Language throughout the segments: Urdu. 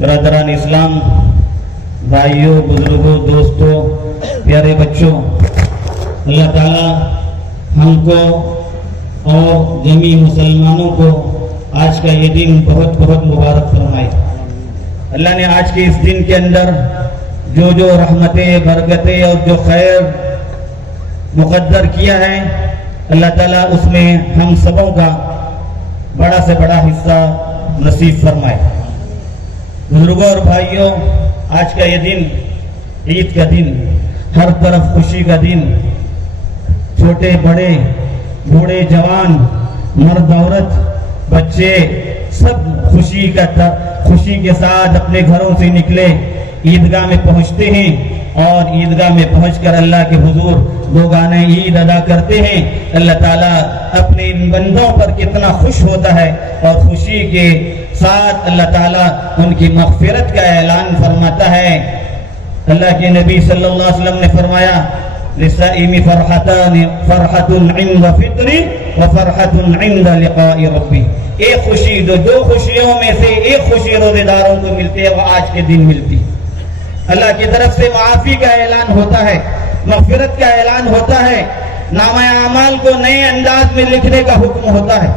برادران اسلام، بھائیوں، بزرگوں، دوستوں، پیارے بچوں، اللہ تعالیٰ ہم کو اور جمی مسلمانوں کو آج کا یہ دن بہت بہت مبارک فرمائے۔ اللہ نے آج کے اس دن کے اندر جو جو رحمتیں، برکتیں اور جو خیر مقدر کیا ہے، اللہ تعالیٰ اس میں ہم سبوں کا بڑا سے بڑا حصہ نصیب فرمائے۔ بزرگوں اور بھائیوں، آج کا یہ دن عید کا دن، ہر طرف خوشی کا دن، چھوٹے بڑے، بوڑھے جوان، مرد عورت، بچے سب خوشی کے ساتھ اپنے گھروں سے نکلے، عیدگاہ میں پہنچتے ہیں اور عیدگاہ میں پہنچ کر اللہ کے حضور دوگانے عید ادا کرتے ہیں۔ اللہ تعالیٰ اپنے ان بندوں پر کتنا خوش ہوتا ہے اور خوشی کے ساتھ اللہ تعالیٰ ان کی مغفرت کا اعلان فرماتا ہے۔ اللہ کے نبی صلی اللہ علیہ وسلم نے فرمایا، للصائم فرحۃ عند فطر وفرحۃ عند لقاء ربی۔ ایک خوشی، دو خوشیوں میں سے ایک خوشی روزے داروں کو ملتی ہے، وہ آج کے دن ملتی۔ اللہ کی طرف سے معافی کا اعلان ہوتا ہے، مغفرت کا اعلان ہوتا ہے، نامہ اعمال کو نئے انداز میں لکھنے کا حکم ہوتا ہے۔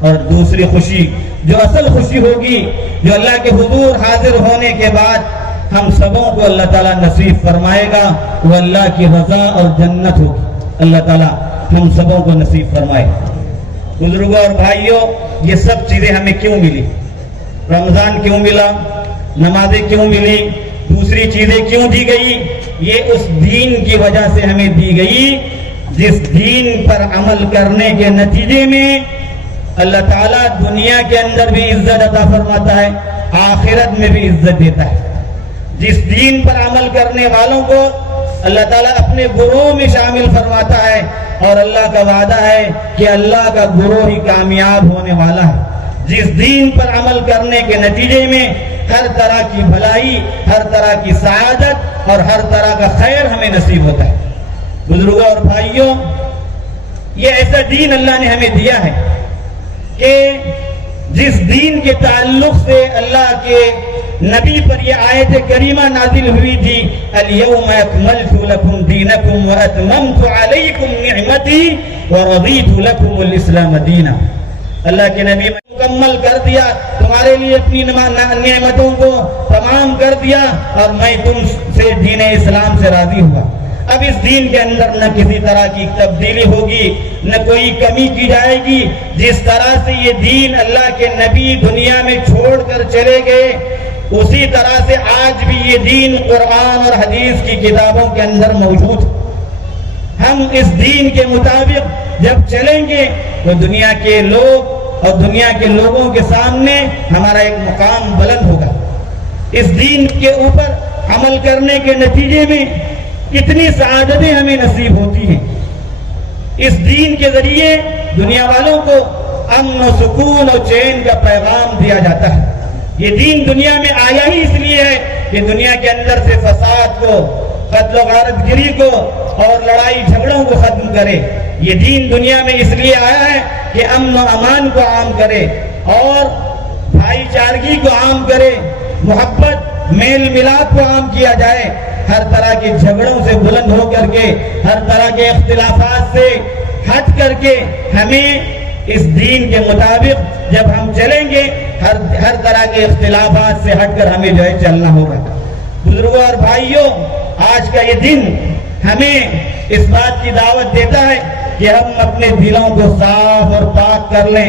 اور دوسری خوشی، جو اصل خوشی ہوگی، جو اللہ کے حضور حاضر ہونے کے بعد ہم سبوں کو اللہ تعالیٰ نصیب فرمائے گا، وہ اللہ کی رضا اور جنت ہوگی۔ اللہ تعالیٰ ہم سبوں کو نصیب فرمائے۔ بزرگوں اور بھائیوں، یہ سب چیزیں ہمیں کیوں ملی؟ رمضان کیوں ملا؟ نمازیں کیوں ملی؟ دوسری چیزیں کیوں دی گئی؟ یہ اس دین کی وجہ سے ہمیں دی گئی جس دین پر عمل کرنے کے نتیجے میں اللہ تعالیٰ دنیا کے اندر بھی عزت عطا فرماتا ہے، آخرت میں بھی عزت دیتا ہے۔ جس دین پر عمل کرنے والوں کو اللہ تعالیٰ اپنے گروہ میں شامل فرماتا ہے، اور اللہ کا وعدہ ہے کہ اللہ کا گروہ ہی کامیاب ہونے والا ہے۔ جس دین پر عمل کرنے کے نتیجے میں ہر طرح کی بھلائی، ہر طرح کی سعادت اور ہر طرح کا خیر ہمیں نصیب ہوتا ہے۔ بزرگوں اور بھائیوں، یہ ایسا دین اللہ نے ہمیں دیا ہے کہ جس دین کے تعلق سے اللہ کے نبی پر یہ آیت کریمہ نازل ہوئی تھی، اليوم اکملت لکم دینکم واتممت علیکم نعمتی ورضیت لکم الاسلام دینا۔ اللہ کے نبی نے مکمل کر دیا تمہارے لیے اپنی نعمتوں کو، تمام کر دیا، اور میں تم سے دین اسلام سے راضی ہوا۔ اب اس دین کے اندر نہ کسی طرح کی تبدیلی ہوگی، نہ کوئی کمی کی جائے گی۔ جس طرح سے یہ دین اللہ کے نبی دنیا میں چھوڑ کر چلے گئے، اسی طرح سے آج بھی یہ دین قرآن اور حدیث کی کتابوں کے اندر موجود۔ ہم اس دین کے مطابق جب چلیں گے تو دنیا کے لوگ اور دنیا کے لوگوں کے سامنے ہمارا ایک مقام بلند ہوگا۔ اس دین کے اوپر عمل کرنے کے نتیجے میں کتنی سعادتیں ہمیں نصیب ہوتی ہیں۔ اس دین کے ذریعے دنیا والوں کو امن و سکون اور چین کا پیغام دیا جاتا ہے۔ یہ دین دنیا میں آیا ہی اس لیے ہے کہ دنیا کے اندر سے فساد کو، قتل و غارت گری کو اور لڑائی جھگڑوں کو ختم کرے۔ یہ دین دنیا میں اس لیے آیا ہے کہ امن و امان کو عام کرے اور بھائی چارگی کو عام کرے، محبت، میل ملاپ کو عام کیا جائے، ہر طرح کے جھگڑوں سے بلند ہو کر کے، ہر طرح کے اختلافات سے ہٹ کر کے ہمیں اس دین کے مطابق جب ہم چلیں گے، ہر طرح کے اختلافات سے ہٹ کر ہمیں جو ہے چلنا ہوگا۔ بزرگوں اور بھائیوں، آج کا یہ دن ہمیں اس بات کی دعوت دیتا ہے کہ ہم اپنے دلوں کو صاف اور پاک کر لیں۔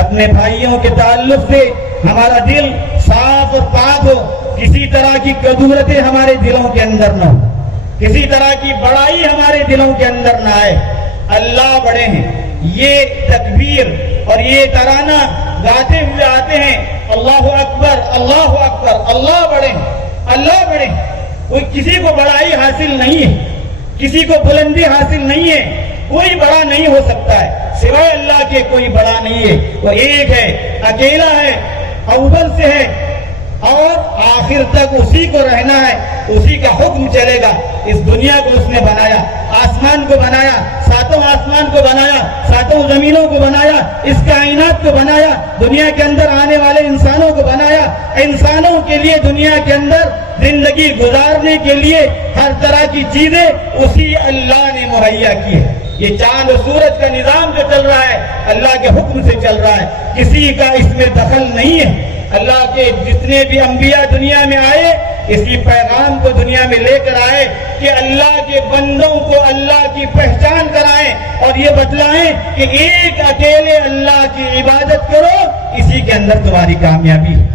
اپنے بھائیوں کے تعلق سے ہمارا دل صاف اور پاک ہو، کسی طرح کی کدورتیں ہمارے دلوں کے اندر نہ ہو، کسی طرح کی بڑائی ہمارے دلوں کے اندر نہ آئے۔ اللہ بڑے ہیں، یہ تکبیر اور یہ ترانہ گاتے ہوئے آتے ہیں، اللہ اکبر، اللہ اکبر، اللہ بڑے ہیں، اللہ بڑے ہیں۔ کوئی کسی کو بڑائی حاصل نہیں ہے، کسی کو بلندی حاصل نہیں ہے، کوئی بڑا نہیں ہو سکتا ہے سوائے اللہ کے، کوئی بڑا نہیں ہے۔ وہ ایک ہے، اکیلا ہے، اول سے ہے اور آخر تک اسی کو رہنا ہے، اسی کا حکم چلے گا۔ اس دنیا کو اس نے بنایا، آسمان کو بنایا، ساتوں آسمان کو بنایا، ساتوں زمینوں کو بنایا، اس کائنات کو بنایا، دنیا کے اندر آنے والے انسانوں کو بنایا، انسانوں کے لیے دنیا کے اندر زندگی گزارنے کے لیے ہر طرح کی چیزیں اسی اللہ نے مہیا کی ہے. یہ چاند و سورج کا نظام جو چل رہا ہے اللہ کے حکم سے چل رہا ہے, کسی کا اس میں دخل نہیں ہے. اللہ کے جتنے بھی انبیاء دنیا میں آئے اسی پیغام کو دنیا میں لے کر آئے کہ اللہ کے بندوں کو اللہ کی پہچان کرائیں اور یہ بتلائیں کہ ایک اکیلے اللہ کی عبادت کرو, اسی کے اندر تمہاری کامیابی ہے.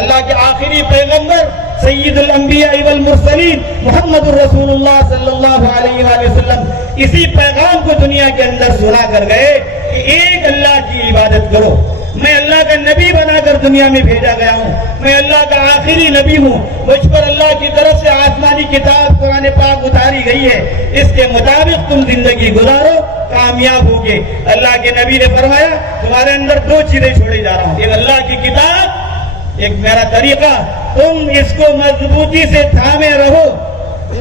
اللہ کے آخری پیغمبر سید الانبیاء والمرسلین محمد الرسول اللہ صلی اللہ علیہ وآلہ وسلم اسی پیغام کو دنیا کے اندر سنا کر گئے کہ ایک اللہ کی عبادت کرو. میں اللہ کا نبی بنا کر دنیا میں بھیجا گیا ہوں, میں اللہ کا آخری نبی ہوں, مجھ پر اللہ کی طرف سے آسمانی کتاب قرآن پاک اتاری گئی ہے, اس کے مطابق تم زندگی گزارو, کامیاب ہوگے. اللہ کے نبی نے فرمایا تمہارے اندر دو چیزیں چھوڑے جا رہا ہوں, ایک اللہ کی کتاب, ایک میرا طریقہ. تم اس کو مضبوطی سے تھامے رہو,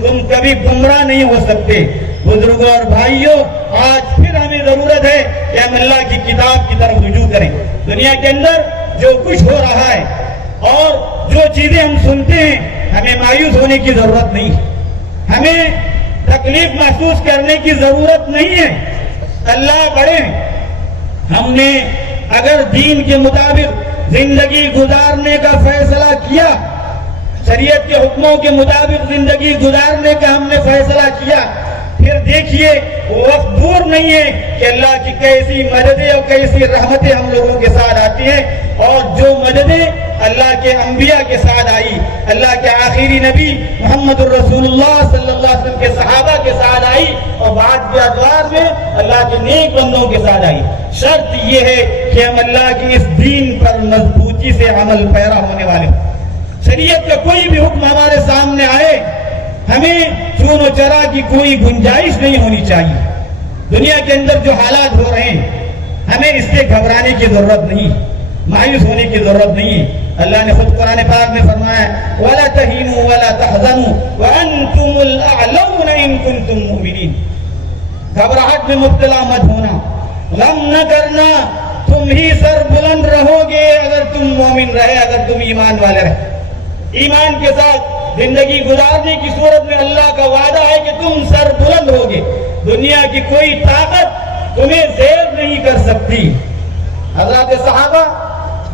تم کبھی گمراہ نہیں ہو سکتے. بزرگوں اور بھائیوں, آج پھر ہمیں ضرورت ہے کہ ہم اللہ کی کتاب کی طرف رجوع کریں. دنیا کے اندر جو کچھ ہو رہا ہے اور جو چیزیں ہم سنتے ہیں, ہمیں مایوس ہونے کی ضرورت نہیں, ہمیں تکلیف محسوس کرنے کی ضرورت نہیں ہے. اللہ بڑے, ہم نے اگر دین کے مطابق زندگی گزارنے کا فیصلہ کیا, شریعت کے حکموں کے مطابق زندگی گزارنے کا ہم نے فیصلہ کیا, پھر دیکھیے وقت دور نہیں ہے کہ اللہ کی کیسی مددیں اور کیسی رحمتیں ہم لوگوں کے ساتھ آتی ہیں. اور جو مددیں اللہ کے انبیاء کے ساتھ آئی, اللہ کے آخری نبی محمد الرسول اللہ صلی اللہ علیہ وسلم کے صحابہ کے ساتھ آئی, اور بعد کے ادوار میں اللہ کے نیک بندوں کے ساتھ آئی. شرط یہ ہے کہ ہم اللہ کے اس دین پر مضبوطی سے عمل پیرا ہونے والے ہوں. شریعت کا کوئی بھی حکم ہمارے سامنے آئے, ہمیں چون و چرا کی کوئی گنجائش نہیں ہونی چاہیے. دنیا کے اندر جو حالات ہو رہے ہیں ہمیں اس سے گھبرانے کی ضرورت نہیں, مایوس ہونے کی ضرورت نہیں ہے. اللہ نے خود قرآن پاک میں فرمایا وَلَا تَهِنُوا وَلَا تَحْزَنُوا وَأَنْتُمُ الْأَعْلَوْنَ إِن كُنتُم مُؤْمِنِينَ. گھبراہٹ میں مبتلا مت ہونا, غم نہ کرنا, تم ہی سر بلند رہو گے اگر تم مومن رہے, اگر تم ایمان والے رہے. ایمان کے ساتھ زندگی گزارنے کی صورت میں اللہ کا وعدہ ہے کہ تم سر بلند ہوگے. دنیا کی کوئی طاقت تمہیں زیر نہیں کر سکتی. حضرات صحابہ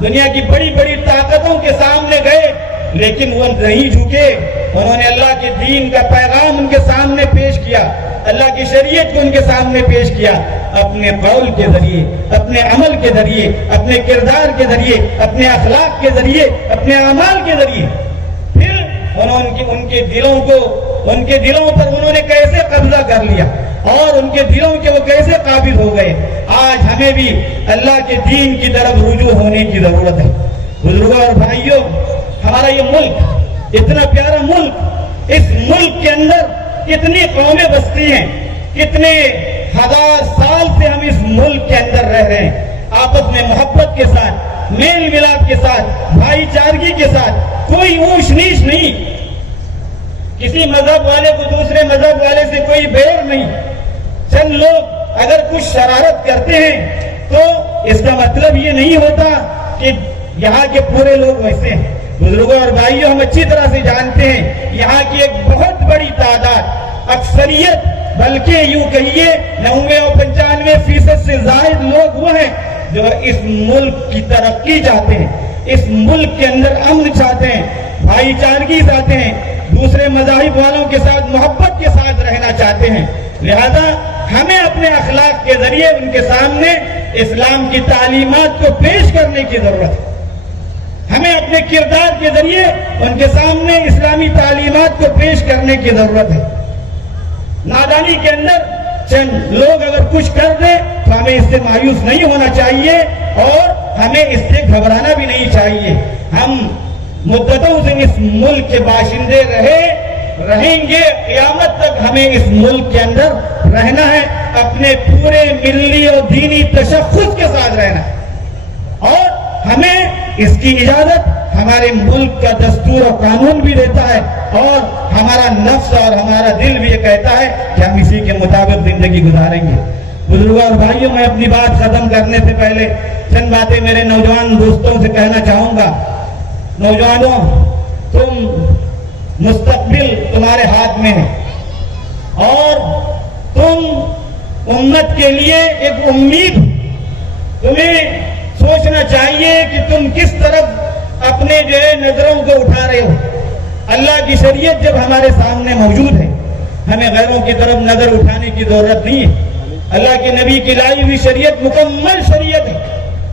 دنیا کی بڑی بڑی طاقتوں کے سامنے گئے لیکن وہ نہیں جھکے. انہوں نے اللہ کے دین کا پیغام ان کے سامنے پیش کیا, اللہ کی شریعت کو ان کے سامنے پیش کیا, اپنے قول کے ذریعے, اپنے عمل کے ذریعے, اپنے کردار کے ذریعے, اپنے اخلاق کے ذریعے, اپنے اعمال کے ذریعے. پھر ان کے دلوں پر انہوں نے کیسے قبضہ کر لیا اور ان کے دلوں کے وہ کیسے قابض ہو گئے. آج ہمیں بھی اللہ کے دین کی طرف رجوع ہونے کی ضرورت ہے. بزرگوں اور بھائیوں, ہمارا یہ ملک اتنا پیارا ملک, اس ملک کے اندر کتنی قومیں بستی ہیں, کتنے ہزار سال سے ہم اس ملک کے اندر رہ رہے ہیں, آپس میں محبت کے ساتھ, میل ملاپ کے ساتھ, بھائی چارگی کے ساتھ, کوئی اونچ نیچ نہیں, کسی مذہب والے کو دوسرے مذہب والے سے کوئی بیر نہیں. چند لوگ اگر کچھ شرارت کرتے ہیں تو اس کا مطلب یہ نہیں ہوتا کہ یہاں کے پورے لوگ ویسے ہیں. بزرگوں اور بھائیوں, ہم اچھی طرح سے جانتے ہیں یہاں کی ایک بہت بڑی تعداد, اکثریت, بلکہ یوں کہیے 90 اور 95% سے زائد لوگ وہ ہیں جو اس ملک کی ترقی چاہتے ہیں, اس ملک کے اندر امن چاہتے ہیں, بھائی چارگی چاہتے ہیں, دوسرے مذاہب والوں کے ساتھ محبت کے ساتھ رہنا چاہتے ہیں. لہذا ہمیں اپنے اخلاق کے ذریعے ان کے سامنے اسلام کی تعلیمات کو پیش کرنے کی ضرورت ہے. ہمیں اپنے کردار کے ذریعے ان کے سامنے اسلامی تعلیمات کو پیش کرنے کی ضرورت ہے. نادانی کے اندر چند لوگ اگر کچھ کر دیں تو ہمیں اس سے مایوس نہیں ہونا چاہیے اور ہمیں اس سے گھبرانا بھی نہیں چاہیے. ہم مدتوں سے اس ملک کے باشندے رہیں گے, قیامت تک ہمیں اس ملک کے اندر رہنا ہے, اپنے پورے ملی اور دینی تشخص کے ساتھ رہنا ہے, اور ہمیں اس کی اجازت ہمارے ملک کا دستور اور قانون بھی دیتا ہے, اور ہمارا نفس اور ہمارا دل بھی یہ کہتا ہے کہ ہم اسی کے مطابق زندگی گزاریں گے. بزرگوں اور بھائیوں, میں اپنی بات ختم کرنے سے پہلے چند باتیں میرے نوجوان دوستوں سے کہنا چاہوں گا. نوجوانوں، تم مستقبل تمہارے ہاتھ میں ہے اور تم امت کے لیے ایک امید، تمہیں سوچنا چاہیے کہ تم کس طرف اپنے جو ہے نظروں کو اٹھا رہے ہو۔ اللہ کی شریعت جب ہمارے سامنے موجود ہے، ہمیں غیروں کی طرف نظر اٹھانے کی ضرورت نہیں ہے۔ اللہ کے نبی کی لائی ہوئی شریعت مکمل شریعت ہے،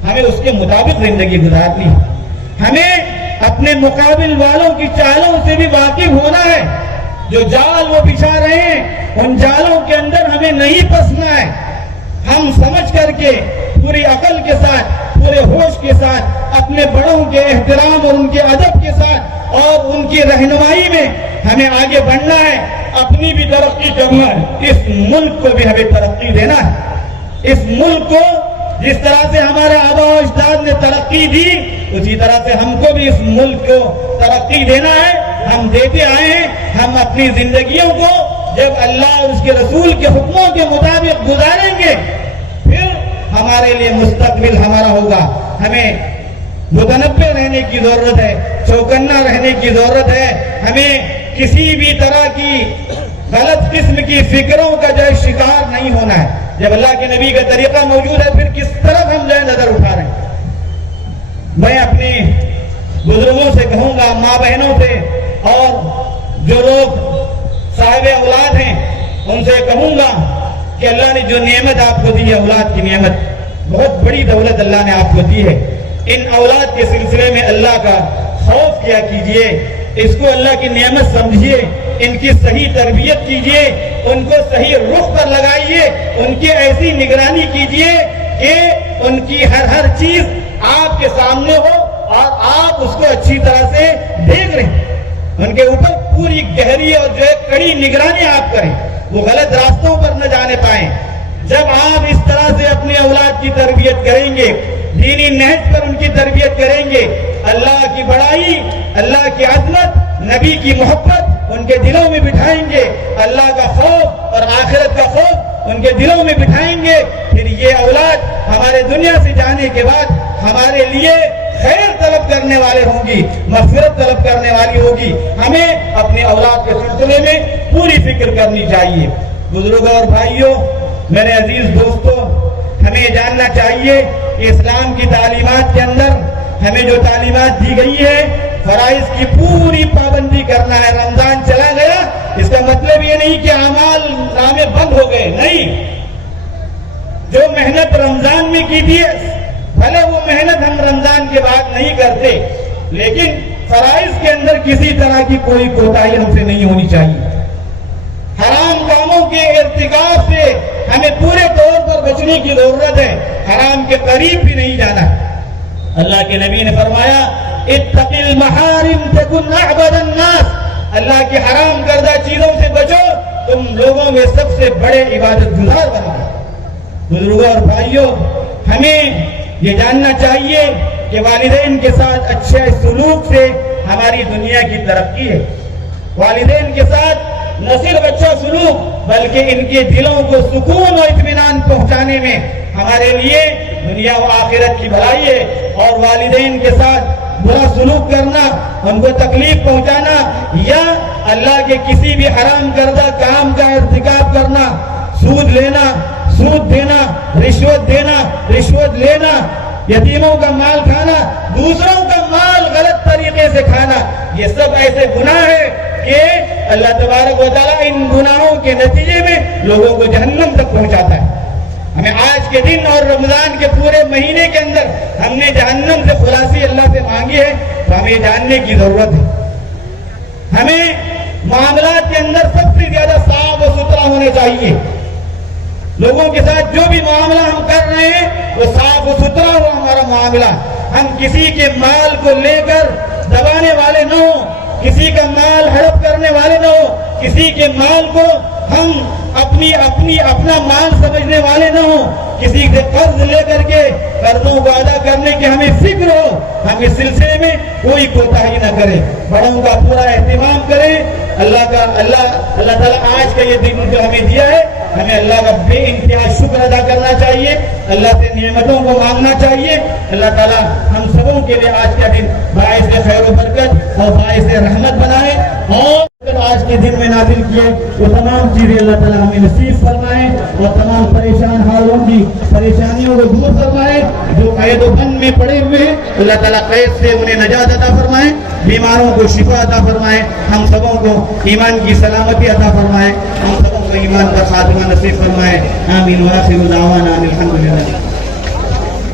ہمیں اس کے مطابق زندگی گزارنی ہے۔ ہمیں اپنے مقابل والوں کی چالوں سے بھی واقف ہونا ہے۔ جو جال وہ بچھا رہے ہیں، ان جالوں کے اندر ہمیں نہیں پھنسنا ہے۔ ہم سمجھ کر کے پوری عقل کے ساتھ، پورے ہوش کے ساتھ، اپنے بڑوں کے احترام اور ان کے ادب کے ساتھ اور ان کی رہنمائی میں ہمیں آگے بڑھنا ہے، اپنی بھی ترقی کرنا ہے، اس ملک کو بھی ہمیں ترقی دینا ہے۔ اس ملک کو جس طرح سے ہمارے آبا و اجداد نے ترقی دی، اسی طرح سے ہم کو بھی اس ملک کو ترقی دینا ہے۔ ہم دیتے آئے ہیں، ہم اپنی زندگیوں کو جب اللہ اور اس کے رسول کے حکموں کے مطابق گزاریں گے، پھر ہمارے لیے مستقبل ہمارا ہوگا۔ ہمیں متنبع رہنے کی ضرورت ہے، چوکنا رہنے کی ضرورت ہے۔ ہمیں کسی بھی طرح کی غلط قسم کی فکروں کا جو ہے شکار نہیں ہونا ہے۔ جب اللہ کے نبی کا طریقہ موجود ہے، پھر کس طرف ہم جو ہے نظر اٹھا رہے ہیں۔ میں اپنے بزرگوں سے کہوں گا، ماں بہنوں سے اور جو لوگ صاحب اولاد ہیں ان سے کہوں گا کہ اللہ نے جو نعمت آپ کو دی ہے، اولاد کی نعمت، بہت بڑی دولت اللہ نے آپ کو دی ہے۔ ان اولاد کے سلسلے میں اللہ کا خوف کیا کیجئے، اس کو اللہ کی نعمت سمجھیے، ان کی صحیح تربیت کیجئے، ان کو صحیح رخ پر لگائیے، ان کی ایسی نگرانی کیجئے کہ ان کی ہر چیز آپ کے سامنے ہو اور آپ اس کو اچھی طرح سے دیکھ رہے ہیں۔ ان کے اوپر پوری گہری اور جو ہے کڑی نگرانی آپ کریں، وہ غلط راستوں پر نہ جانے پائیں۔ جب آپ اس طرح سے اپنی اولاد کی تربیت کریں گے، دینی نہج پر ان کی تربیت کریں گے، اللہ کی بڑائی، اللہ کی عظمت، نبی کی محبت ان کے دلوں میں بٹھائیں گے، اللہ کا خوف اور آخرت کا خوف ان کے دلوں میں بٹھائیں گے، پھر یہ اولاد ہمارے دنیا سے جانے کے بعد ہمارے لیے خیر طلب کرنے والے ہوں گی، مغفرت طلب کرنے والی ہوگی۔ ہمیں اپنے اولاد کے سلسلے میں پوری فکر کرنی چاہیے۔ بزرگوں اور بھائیوں، میرے عزیز دوستوں، ہمیں یہ جاننا چاہیے کہ اسلام کی تعلیمات کے اندر ہمیں جو تعلیمات دی گئی ہے، فرائض کی پوری پابندی کرنا ہے۔ رمضان چلا گیا، اس کا مطلب یہ نہیں کہ اعمال نامے بند ہو گئے، نہیں۔ جو محنت رمضان میں کی تھی، بھلے وہ محنت ہم رمضان کے بعد نہیں کرتے، لیکن فرائض کے اندر کسی طرح کی کوئی کوتاہی ہم سے نہیں ہونی چاہیے۔ حرام کاموں کے ارتکاب سے ہمیں پورے طور پر بچنے کی ضرورت ہے، حرام کے قریب بھی نہیں جانا۔ اللہ کے نبی نے فرمایا، اتق المحارم تکن اعبد الناس، اللہ کی حرام کردہ چیزوں سے بچو، تم لوگوں میں سب سے بڑے عبادت گزار بنو۔ بزرگوں اور بھائیوں، ہمیں یہ جاننا چاہیے کہ والدین کے ساتھ اچھے سلوک سے ہماری دنیا کی ترقی ہے۔ والدین کے ساتھ نہ صرف اچھا سلوک بلکہ ان کے دلوں کو سکون و اطمینان پہنچانے میں ہمارے لیے دنیا و آخرت کی بھلائی ہے۔ اور والدین کے ساتھ برا سلوک کرنا، ان کو تکلیف پہنچانا یا اللہ کے کسی بھی حرام کردہ کام کا ارتکاب کرنا، سود لینا، سود دینا، رشوت دینا، رشوت لینا، یتیموں کا مال کھانا، دوسروں کا مال غلط طریقے سے کھانا، یہ سب ایسے گناہ ہے کہ اللہ تبارک و تعالیٰ ان گناہوں کے نتیجے میں لوگوں کو جہنم تک پہنچاتا ہے۔ ہمیں آج کے دن اور رمضان کے پورے مہینے کے اندر ہم نے جہنم سے خلاصی اللہ سے مانگی ہے، تو ہمیں جاننے کی ضرورت ہے۔ ہمیں معاملات کے اندر سب سے زیادہ صاف و ستھرا ہونے چاہیے۔ لوگوں کے ساتھ جو بھی معاملہ ہم کر رہے ہیں وہ صاف و ستھرا ہو ہمارا معاملہ۔ ہم کسی کے مال کو لے کر دبانے والے نہ ہوں، کسی کا مال ہڑپ کرنے والے نہ ہوں، کسی کے مال کو ہم اپنا مال سمجھنے والے نہ ہوں، کسی سے قرض لے کر کے قرضوں کو ادا کرنے کی ہمیں فکر ہو، ہم اس سلسلے میں کوئی کوتاہی نہ کریں، بڑوں کا پورا اہتمام کریں۔ اللہ تعالیٰ آج کا یہ دن جو ہمیں دیا ہے، ہمیں اللہ کا بے انتہا شکر ادا کرنا چاہیے، اللہ سے نعمتوں کو مانگنا چاہیے۔ اللہ تعالیٰ ہم سبوں کے لیے آج کا دن باعث خیر و برکت اور باعث رحمت بنائے، اور آج کے دن میں نازل کیے وہ تمام چیزیں اللہ تعالیٰ ہمیں نصیب فرمائے، اور تمام پریشان حالوں کی پریشانیوں کو دور فرمائے۔ جو قید و بند میں پڑے ہوئے ہیں اللہ تعالیٰ قید سے انہیں نجات عطا فرمائے، بیماروں کو شفا عطا فرمائے، ہم سبوں کو ایمان کی سلامتی عطا فرمائے، ہم سبوں کو ایمان کا خاتمہ نصیب فرمائے۔ آمین وآخر دعوانا الحمدللہ۔